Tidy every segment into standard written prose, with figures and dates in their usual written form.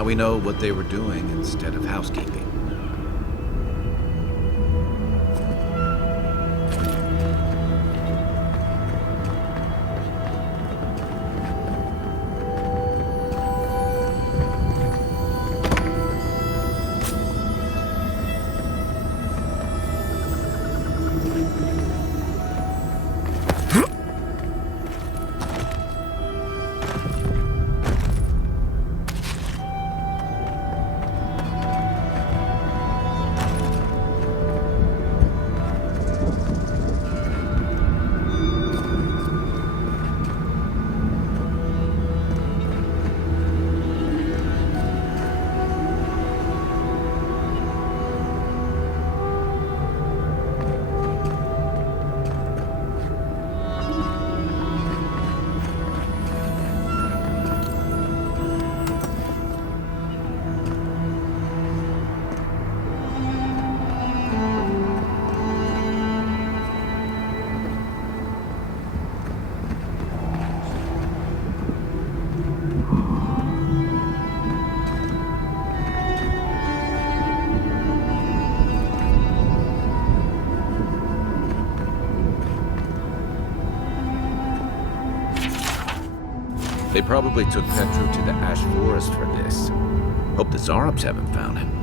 Now we know what they were doing instead of housekeeping. They probably took Petro to the Ash Forest for this. Hope the Zarabs haven't found him.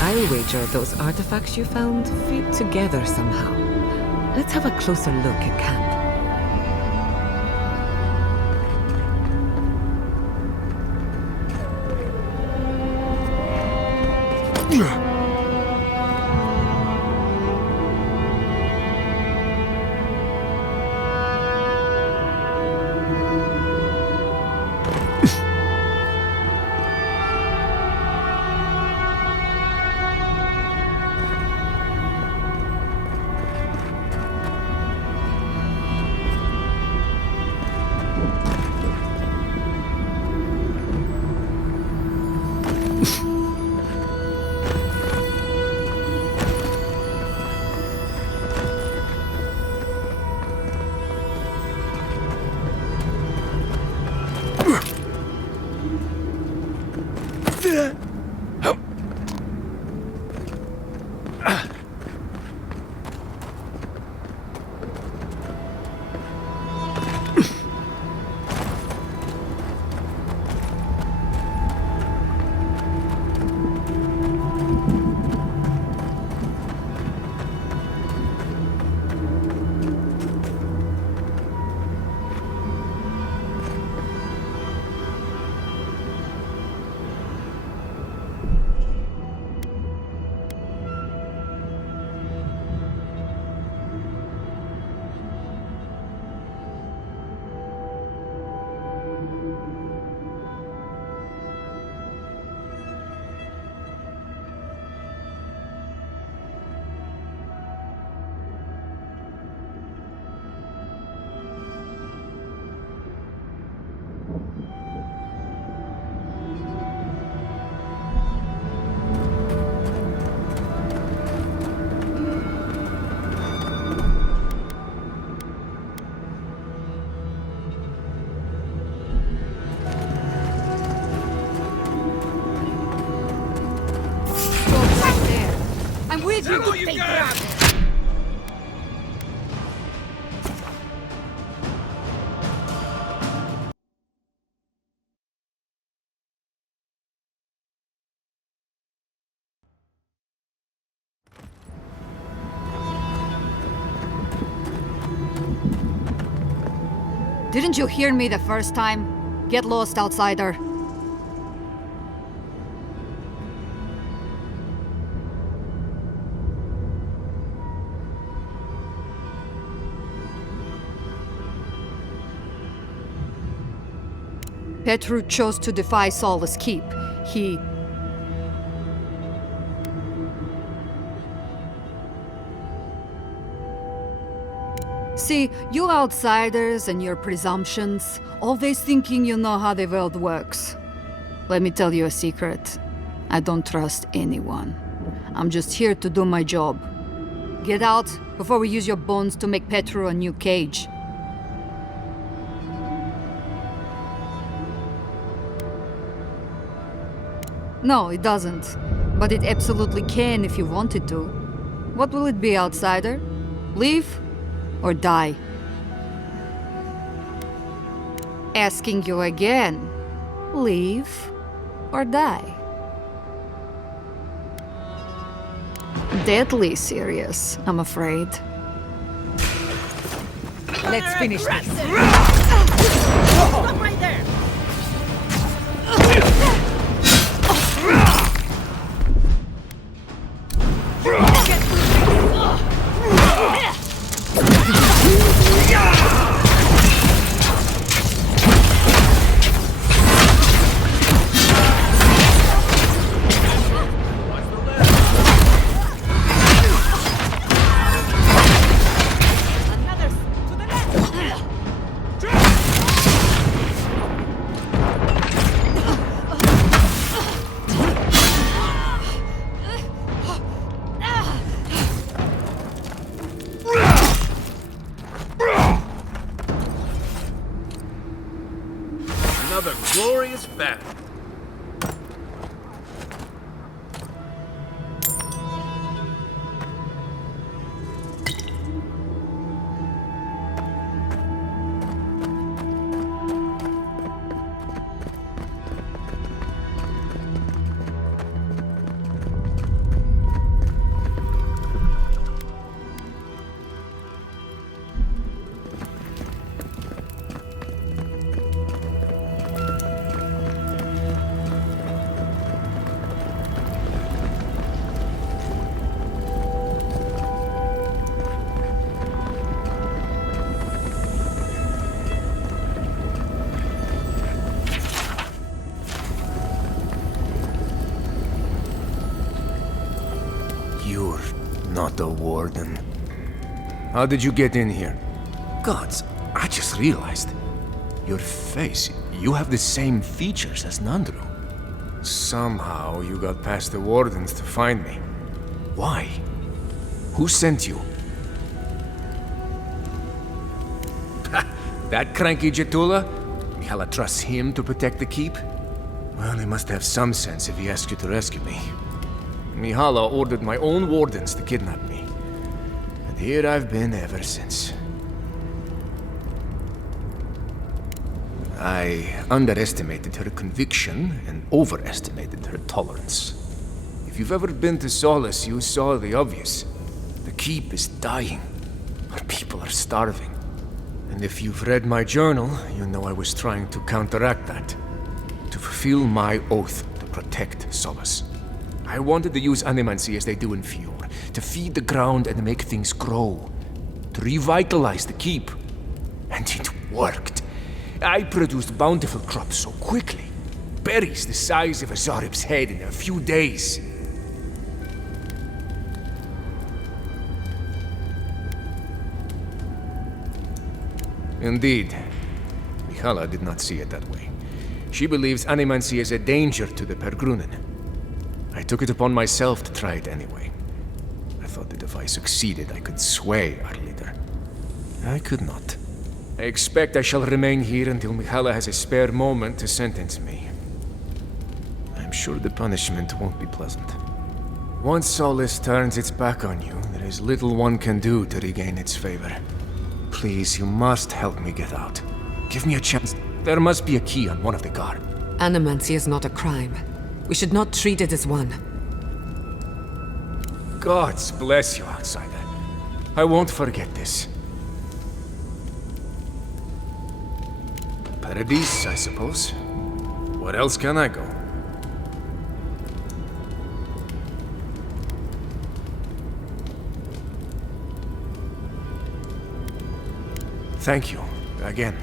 I'll wager those artifacts you found fit together somehow. Let's have a closer look at camp. I'm with you, all you big got? brother. Didn't you hear me the first time? Get lost, outsider. Petru chose to defy Solace Keep. He... See, you outsiders and your presumptions, always thinking you know how the world works. Let me tell you a secret. I don't trust anyone. I'm just here to do my job. Get out before we use your bones to make Petru a new cage. No, it doesn't. But it absolutely can if you wanted to. What will it be, outsider? Leave or die? Asking you again. Leave or die? Deadly serious, I'm afraid. Let's finish this. Stop right there! Another glorious battle. You're not a warden. How did you get in here? Gods, I just realized. Your face, you have the same features as Nandru. Somehow you got past the wardens to find me. Why? Who sent you? That cranky Jetula? Mihala trusts him to protect the keep? Well, he must have some sense if he asked you to rescue me. Mihala ordered my own wardens to kidnap me. And here I've been ever since. I underestimated her conviction and overestimated her tolerance. If you've ever been to Solace, you saw the obvious. The keep is dying. Our people are starving. And if you've read my journal, you know I was trying to counteract that. To fulfill my oath to protect Solace. I wanted to use animancy as they do in Fior, to feed the ground and make things grow, to revitalize the keep. And it worked. I produced bountiful crops so quickly. Berries the size of a Zarib's head in a few days. Indeed. Mihala did not see it that way. She believes animancy is a danger to the Pergrunen. I took it upon myself to try it anyway. I thought that if I succeeded, I could sway our leader. I could not. I expect I shall remain here until Mihala has a spare moment to sentence me. I'm sure the punishment won't be pleasant. Once Solace turns its back on you, there is little one can do to regain its favor. Please, you must help me get out. Give me a chance. There must be a key on one of the guard. Animancy is not a crime. We should not treat it as one. Gods bless you, outsider. I won't forget this. Paradise, I suppose. Where else can I go? Thank you, again.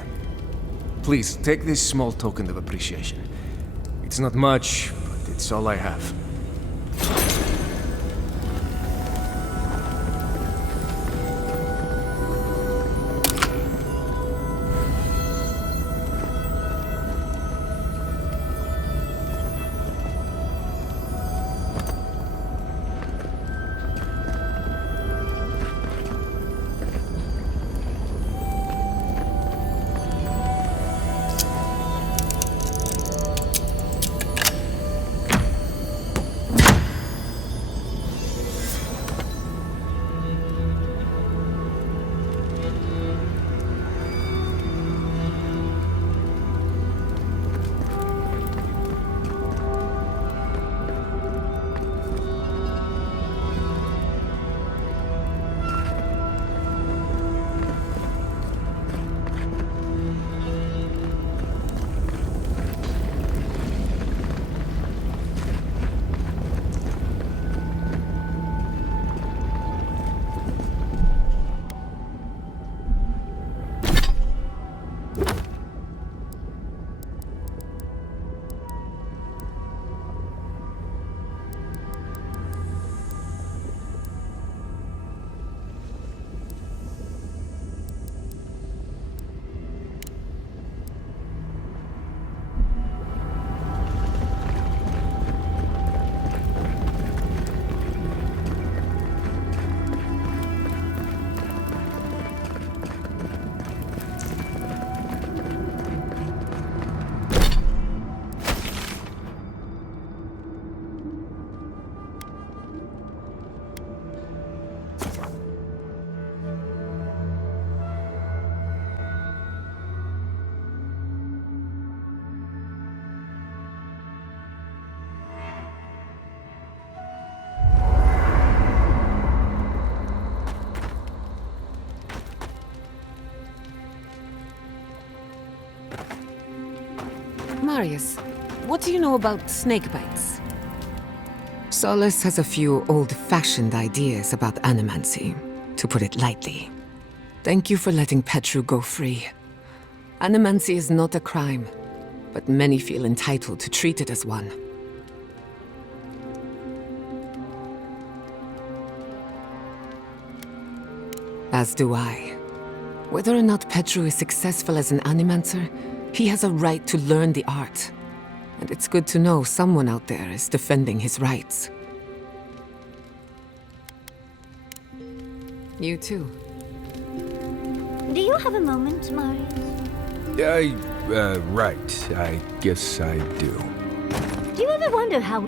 Please, take this small token of appreciation. It's not much, but it's all I have. Marius, what do you know about snake bites? Solace has a few old-fashioned ideas about animancy, to put it lightly. Thank you for letting Petru go free. Animancy is not a crime, but many feel entitled to treat it as one. As do I. Whether or not Petru is successful as an animancer, he has a right to learn the art. And it's good to know someone out there is defending his rights. You too. Do you have a moment, Marius? Right. I guess I do. Do you ever wonder how...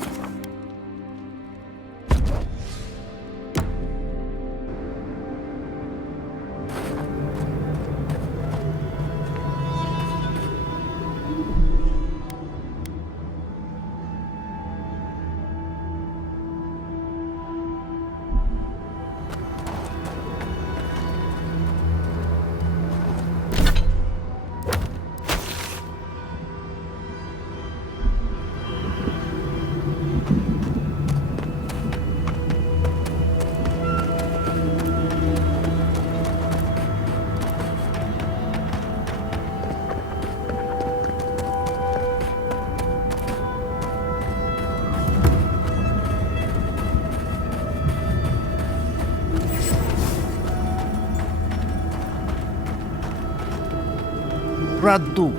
Radu.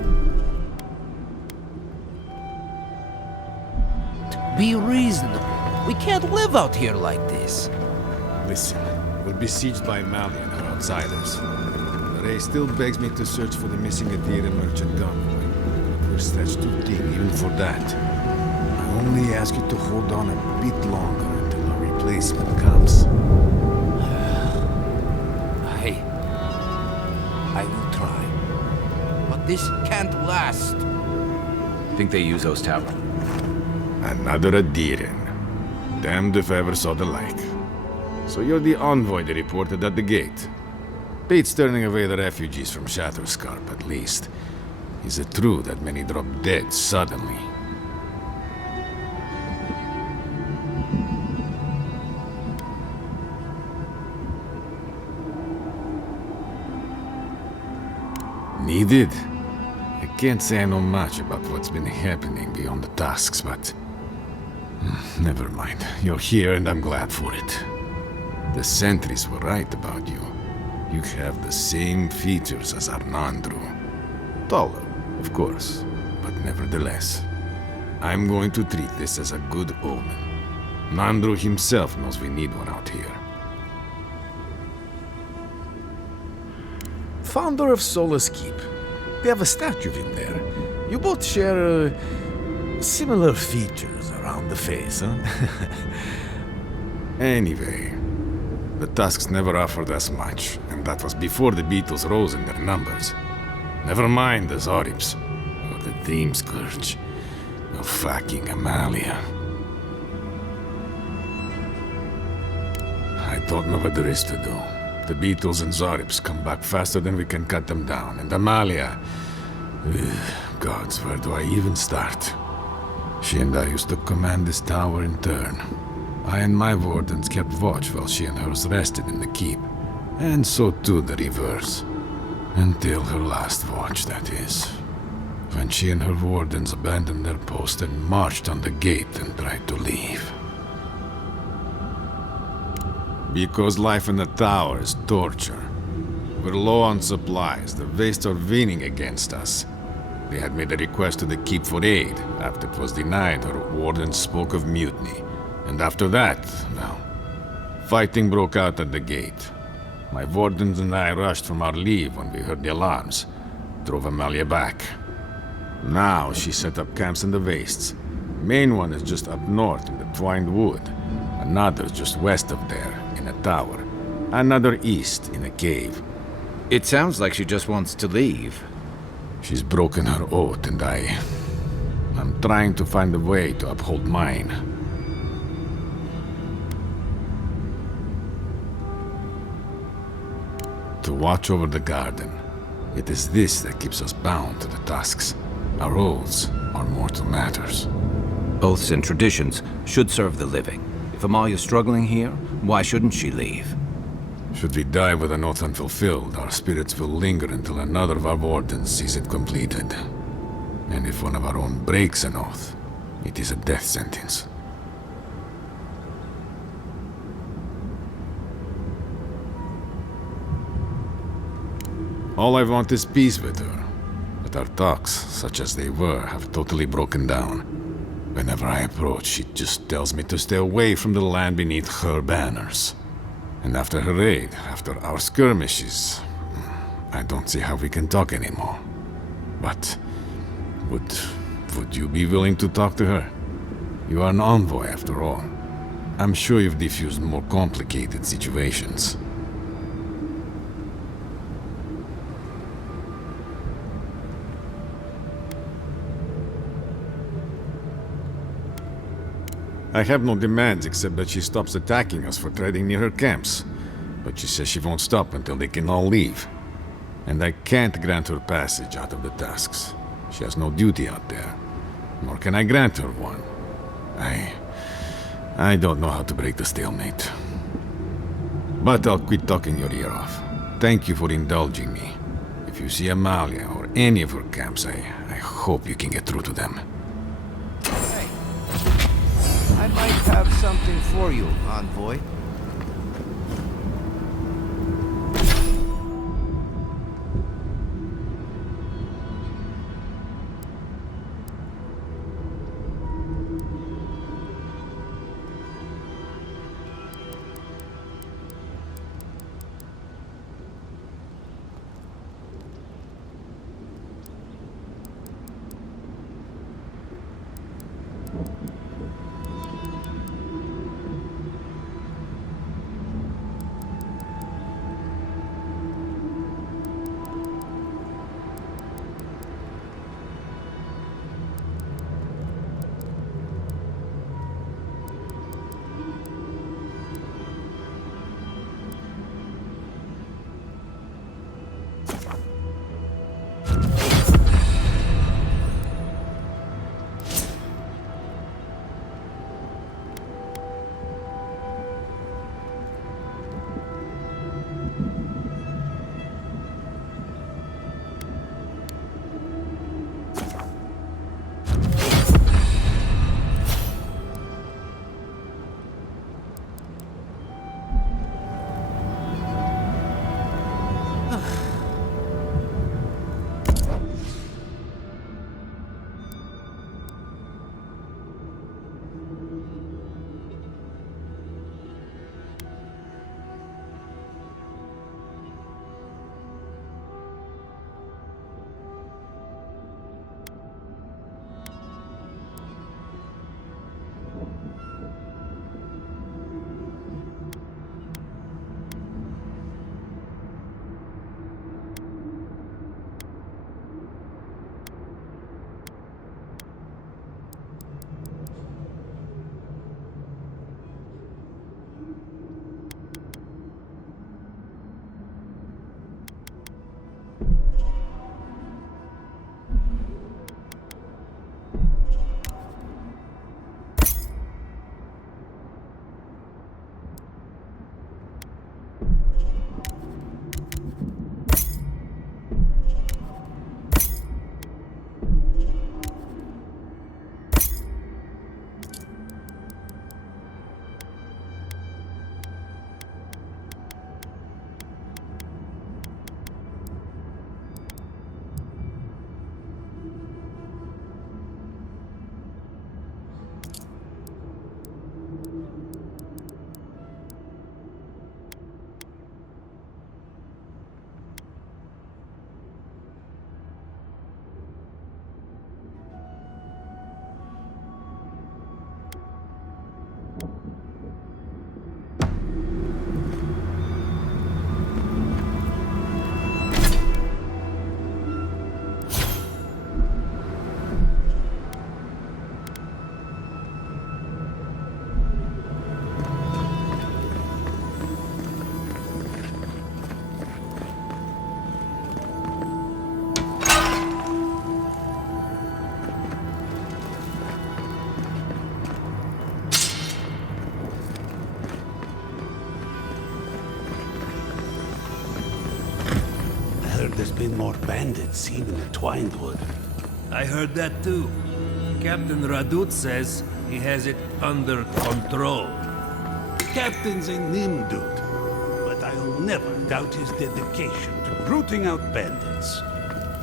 Be reasonable. We can't live out here like this. Listen, we're besieged by Malian and outsiders. Ray still begs me to search for the missing Adira merchant convoy. We're stretched too thin even for that. I only ask you to hold on a bit longer until our replacement comes. I will try. But this can't last. Think they use those towers? Another Adiran. Damned if I ever saw the like. So you're the envoy they reported at the gate. Bates turning away the refugees from Shatterscarp, at least. Is it true that many drop dead suddenly? Needed? I can't say I know much about what's been happening beyond the tasks, but... never mind. You're here and I'm glad for it. The sentries were right about you. You have the same features as Arnandru. Taller, of course, but nevertheless. I'm going to treat this as a good omen. Nandru himself knows we need one out here. Founder of Solace Keep. We have a statue of him there. You both share similar features around the face, huh? Anyway, the Tusks never offered us much, and that was before the Beetles rose in their numbers. Never mind the Zoribs, or the Dream Scourge, or fucking Amalia. I don't know what there is to do. The Beetles and Zoribs come back faster than we can cut them down, and Amalia... gods, where do I even start? She and I used to command this tower in turn. I and my wardens kept watch while she and hers rested in the keep. And so too the reverse. Until her last watch, that is. When she and her wardens abandoned their post and marched on the gate and tried to leave. Because life in the tower is torture. We're low on supplies. The Vastes are leaning against us. They had made a request to the keep for aid. After it was denied, her wardens spoke of mutiny. And after that, well, fighting broke out at the gate. My wardens and I rushed from our leave when we heard the alarms. Drove Amalia back. Now she set up camps in the Vastes. Main one is just up north in the Twined Wood. Another just west of there, in a tower. Another east, in a cave. It sounds like she just wants to leave. She's broken her oath, and I'm trying to find a way to uphold mine. To watch over the garden. It is this that keeps us bound to the Tusks. Our oaths are mortal matters. Oaths and traditions should serve the living. If Amalia's struggling here, why shouldn't she leave? Should we die with an oath unfulfilled, our spirits will linger until another of our wardens sees it completed. And if one of our own breaks an oath, it is a death sentence. All I want is peace with her. But our talks, such as they were, have totally broken down. Whenever I approach, she just tells me to stay away from the land beneath her banners. And after her raid, after our skirmishes, I don't see how we can talk anymore. But would you be willing to talk to her? You are an envoy, after all. I'm sure you've diffused more complicated situations. I have no demands except that she stops attacking us for treading near her camps. But she says she won't stop until they can all leave. And I can't grant her passage out of the Tusks. She has no duty out there. Nor can I grant her one. I don't know how to break the stalemate. But I'll quit talking your ear off. Thank you for indulging me. If you see Amalia or any of her camps, I hope you can get through to them. I might have something for you, envoy. been more bandits seen in the Twinewood. I heard that too. Captain Radut says he has it under control. Captain's a nim dude, but I'll never doubt his dedication to rooting out bandits.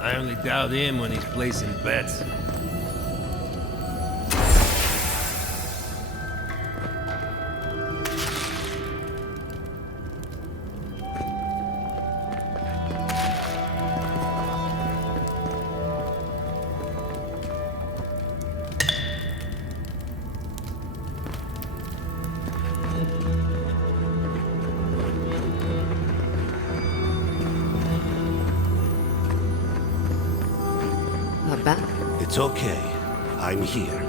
I only doubt him when he's placing bets. It's okay. I'm here.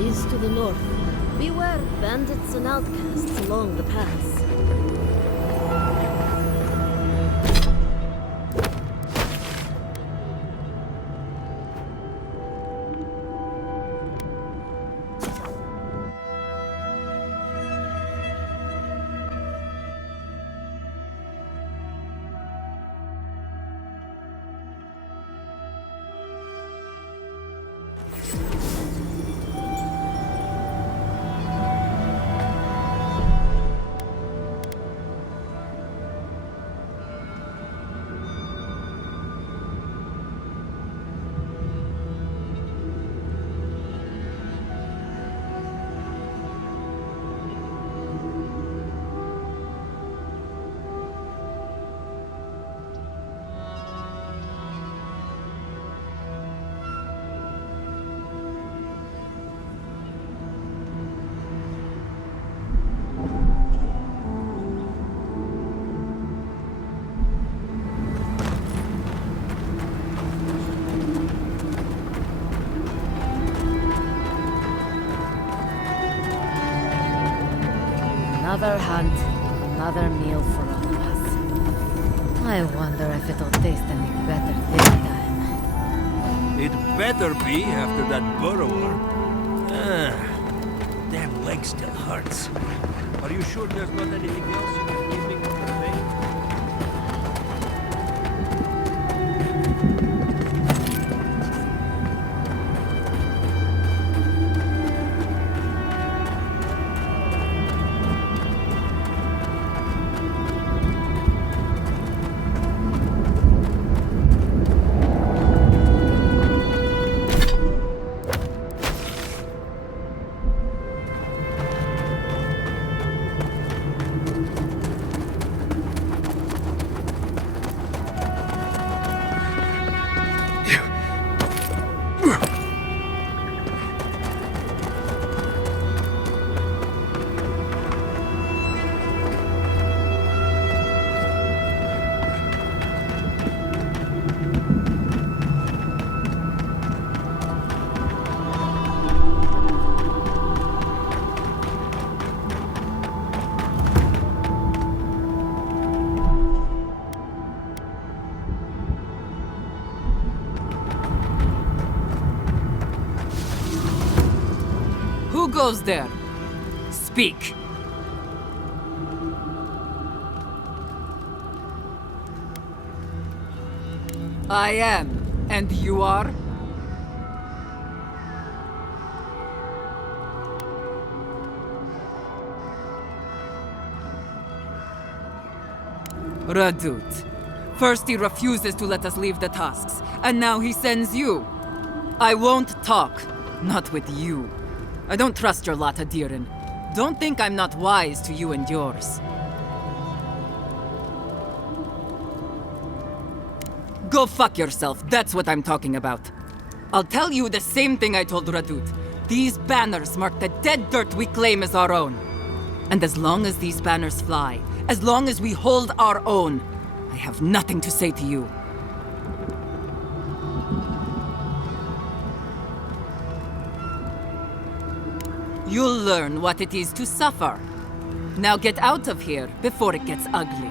Is to the north. Beware bandits and outcasts along the pass. Another hunt, another meal for all of us. I wonder if it'll taste any better this time. It better be after that burrower. Damn leg still hurts. Are you sure there's not anything else you can give me for the pain? goes there? Speak. I am. And you are? Radut. First he refuses to let us leave the tasks, and now he sends you. I won't talk. Not with you. I don't trust your lot, Adirin. Don't think I'm not wise to you and yours. Go fuck yourself, that's what I'm talking about. I'll tell you the same thing I told Radut. These banners mark the dead dirt we claim as our own. And as long as these banners fly, as long as we hold our own, I have nothing to say to you. You'll learn what it is to suffer. Now get out of here before it gets ugly.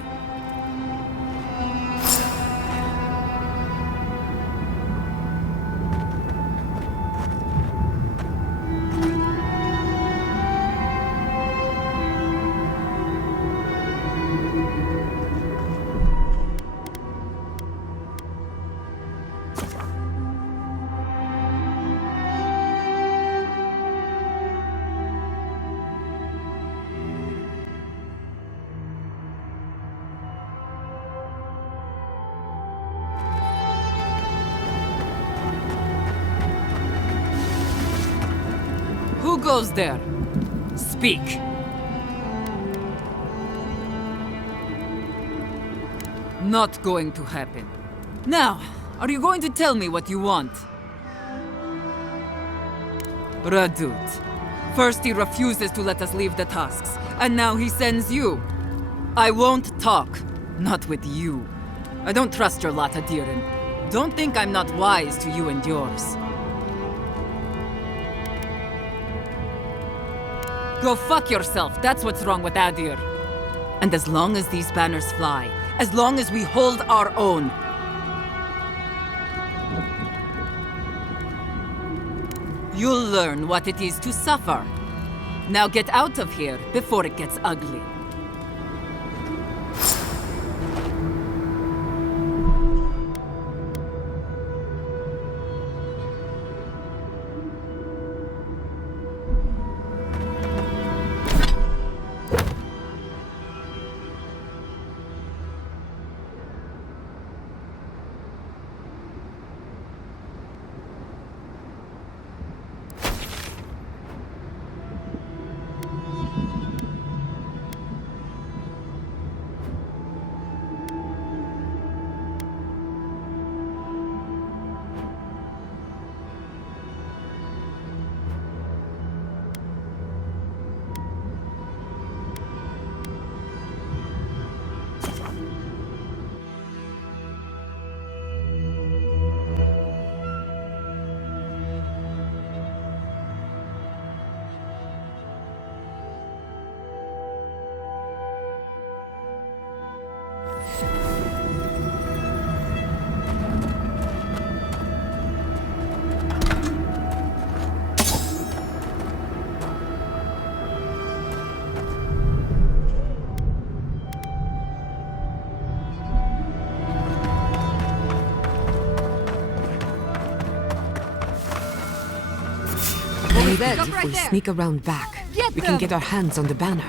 Who goes there? Speak. Not going to happen. Now, are you going to tell me what you want? Radut. First he refuses to let us leave the tasks, and now he sends you. I won't talk. Not with you. I don't trust your lot, Adirin. Don't think I'm not wise to you and yours. Go fuck yourself, that's what's wrong with Adir. And as long as these banners fly, as long as we hold our own, you'll learn what it is to suffer. Now get out of here before it gets ugly. Maybe if we sneak around back, we can get our hands on the banner.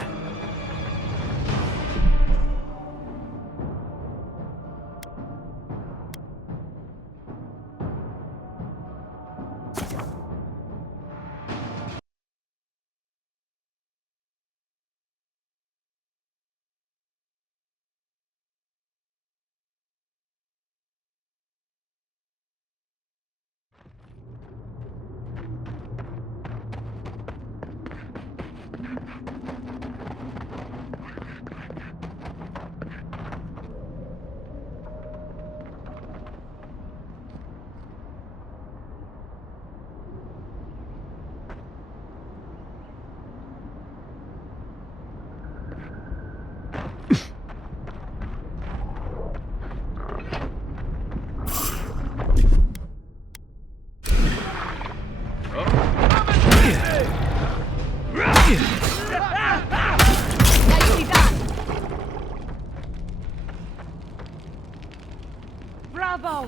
elbow!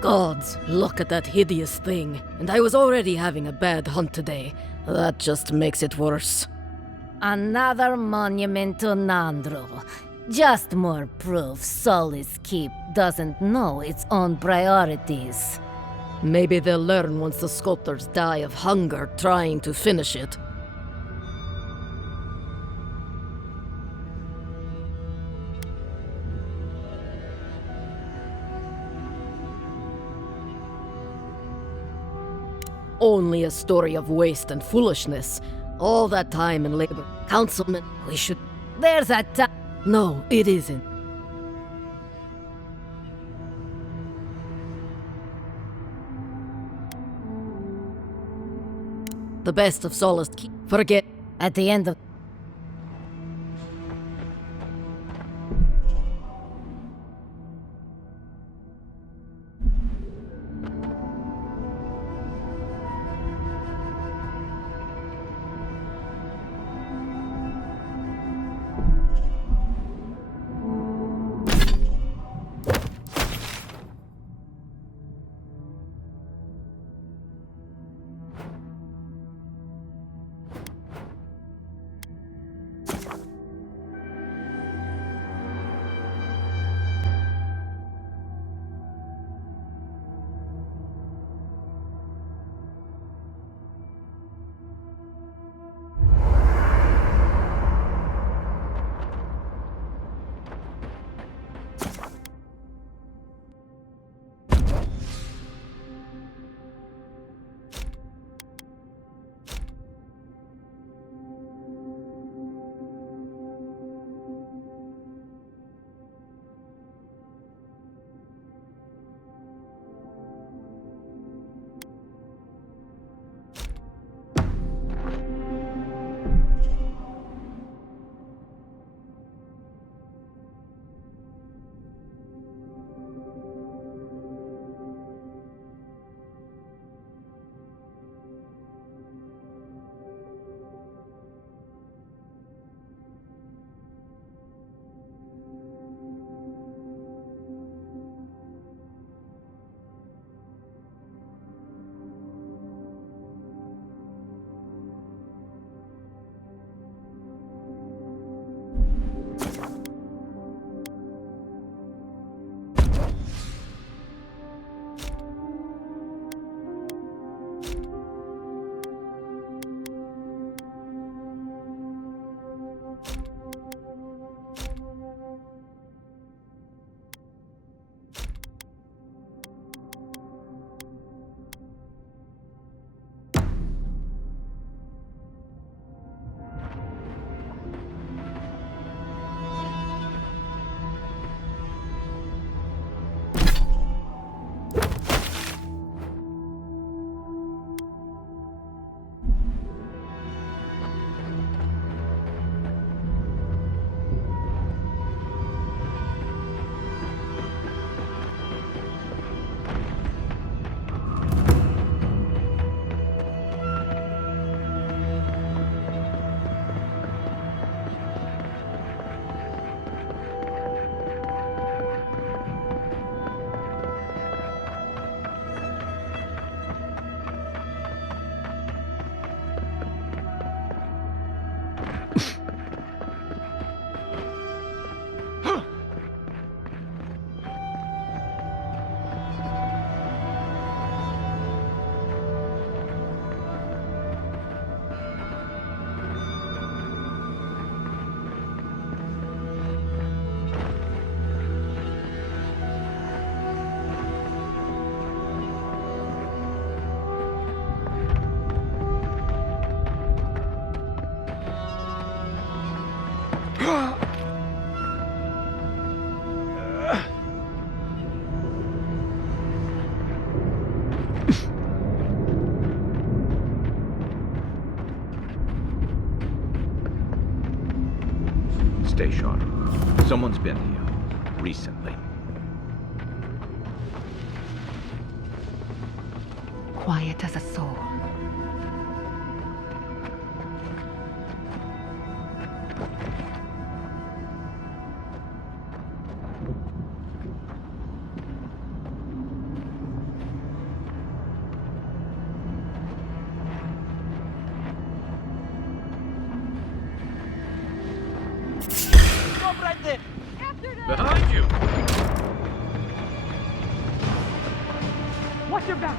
Gods, look at that hideous thing. And I was already having a bad hunt today. That just makes it worse. Another monument to Nandro. Just more proof Solis Keep doesn't know its own priorities. Maybe they'll learn once the sculptors die of hunger trying to finish it. Only a story of waste and foolishness. All that time and labor. Councilman, we should... There's a time. No, it isn't. The best of Solace Keep. Forget. At the end of... Stay sharp. Someone's been here. Recently. Quiet as a soul. Behind you! Watch your back!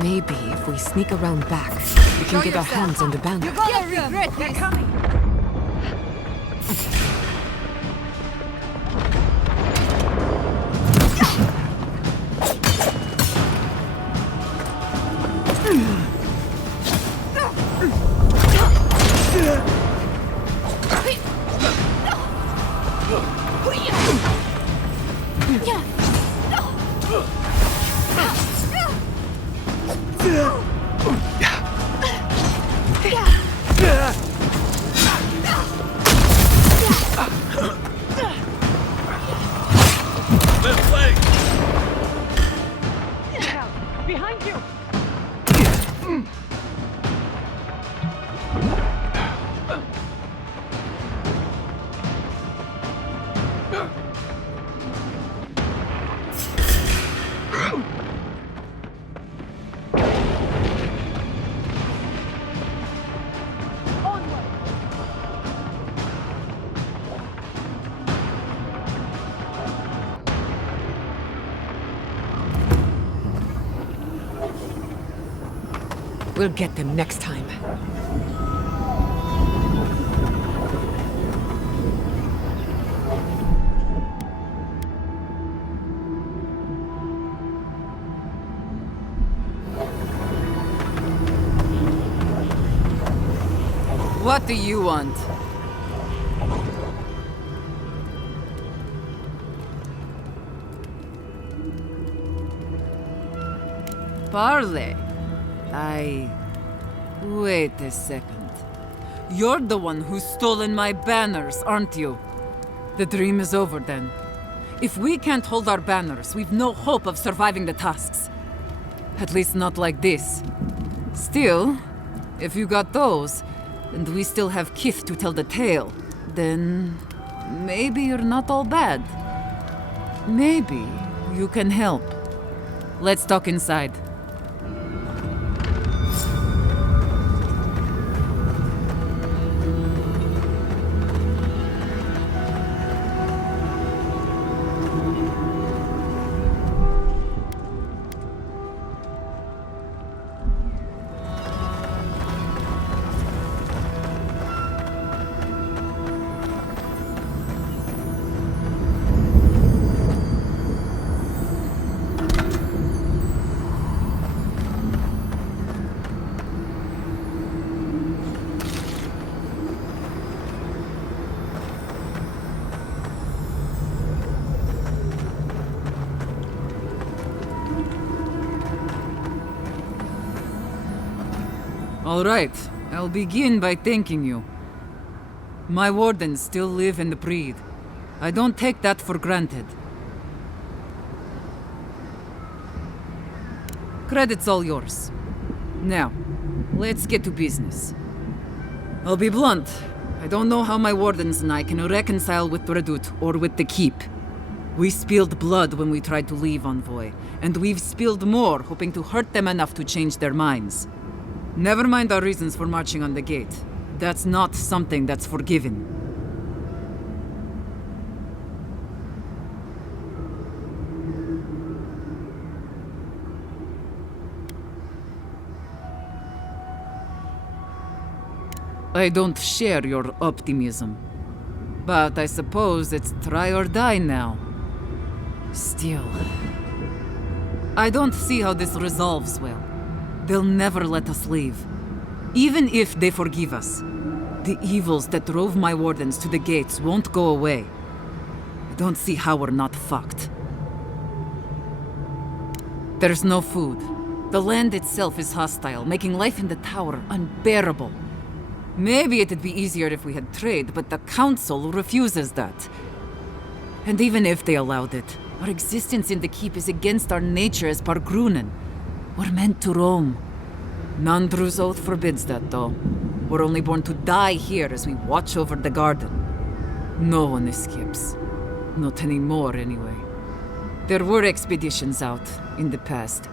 Maybe if we sneak around back, we can get our hands on the banner. You're gonna regret this! Coming! Left leg! Behind you! We'll get them next time. What do you want? Parley. Wait a second. You're the one who's stolen my banners, aren't you? The dream is over then. If we can't hold our banners, we've no hope of surviving the tasks. At least not like this. Still, if you got those, and we still have Kith to tell the tale, then maybe you're not all bad. Maybe you can help. Let's talk inside. All right, I'll begin by thanking you. My wardens still live and breathe. I don't take that for granted. Credit's all yours. Now, let's get to business. I'll be blunt. I don't know how my wardens and I can reconcile with Redoute or with the Keep. We spilled blood when we tried to leave Envoy, and we've spilled more hoping to hurt them enough to change their minds. Never mind our reasons for marching on the gate. That's not something that's forgiven. I don't share your optimism. But I suppose it's try or die now. Still, I don't see how this resolves well. They'll never let us leave. Even if they forgive us, the evils that drove my wardens to the gates won't go away. I don't see how we're not fucked. There's no food. The land itself is hostile, making life in the tower unbearable. Maybe it'd be easier if we had trade, but the Council refuses that. And even if they allowed it, our existence in the Keep is against our nature as Pargrunen. We're meant to roam. Nandru's oath forbids that, though. We're only born to die here as we watch over the garden. No one escapes. Not anymore, anyway. There were expeditions out, in the past.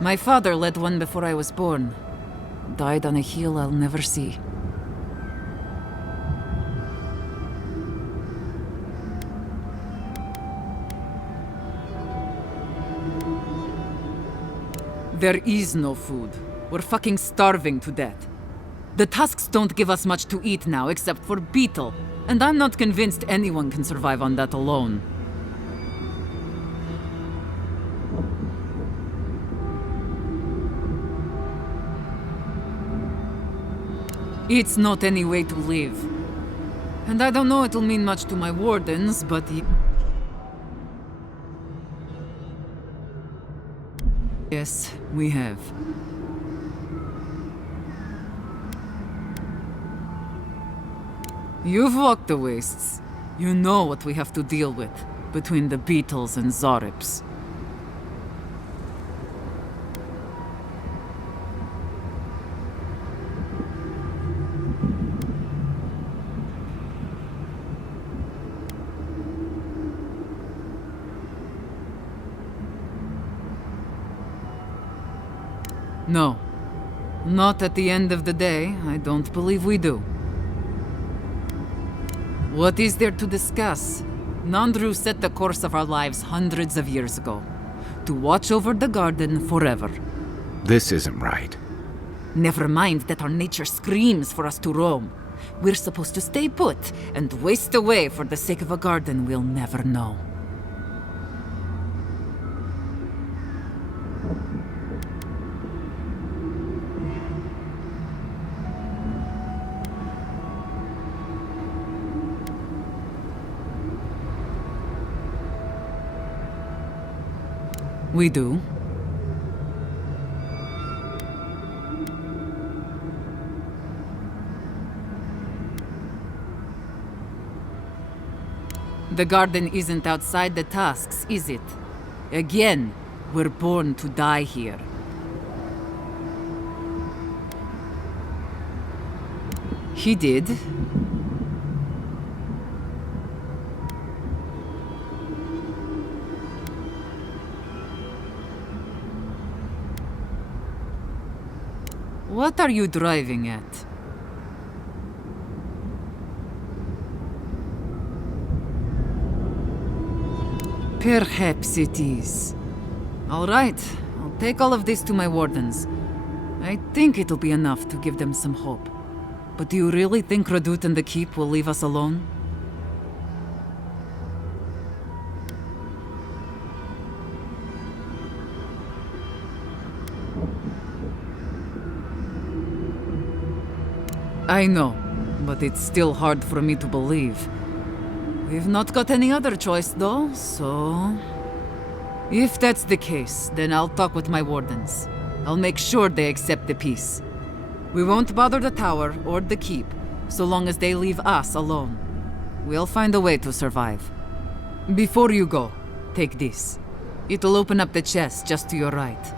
My father led one before I was born. Died on a hill I'll never see. There is no food. We're fucking starving to death. The tusks don't give us much to eat now except for beetle, and I'm not convinced anyone can survive on that alone. It's not any way to live. And I don't know it'll mean much to my wardens, but... Yes, we have. You've walked the wastes. You know what we have to deal with, between the beetles and Zarips. No. Not at the end of the day, I don't believe we do. What is there to discuss? Nandru set the course of our lives hundreds of years ago. To watch over the garden forever. This isn't right. Never mind that our nature screams for us to roam. We're supposed to stay put and waste away for the sake of a garden we'll never know. We do. The garden isn't outside the tusks, is it? Again, we're born to die here. He did. What are you driving at? Perhaps it is. All right, I'll take all of this to my wardens. I think it'll be enough to give them some hope. But do you really think Redoute and the Keep will leave us alone? I know, but it's still hard for me to believe. We've not got any other choice, though, so... If that's the case, then I'll talk with my wardens. I'll make sure they accept the peace. We won't bother the tower or the keep, so long as they leave us alone. We'll find a way to survive. Before you go, take this. It'll open up the chest just to your right.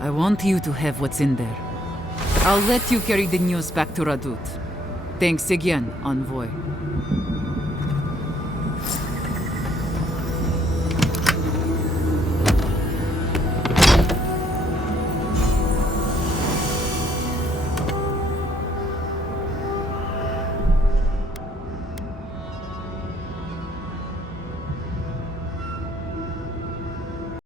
I want you to have what's in there. I'll let you carry the news back to Radut. Thanks again, Envoy.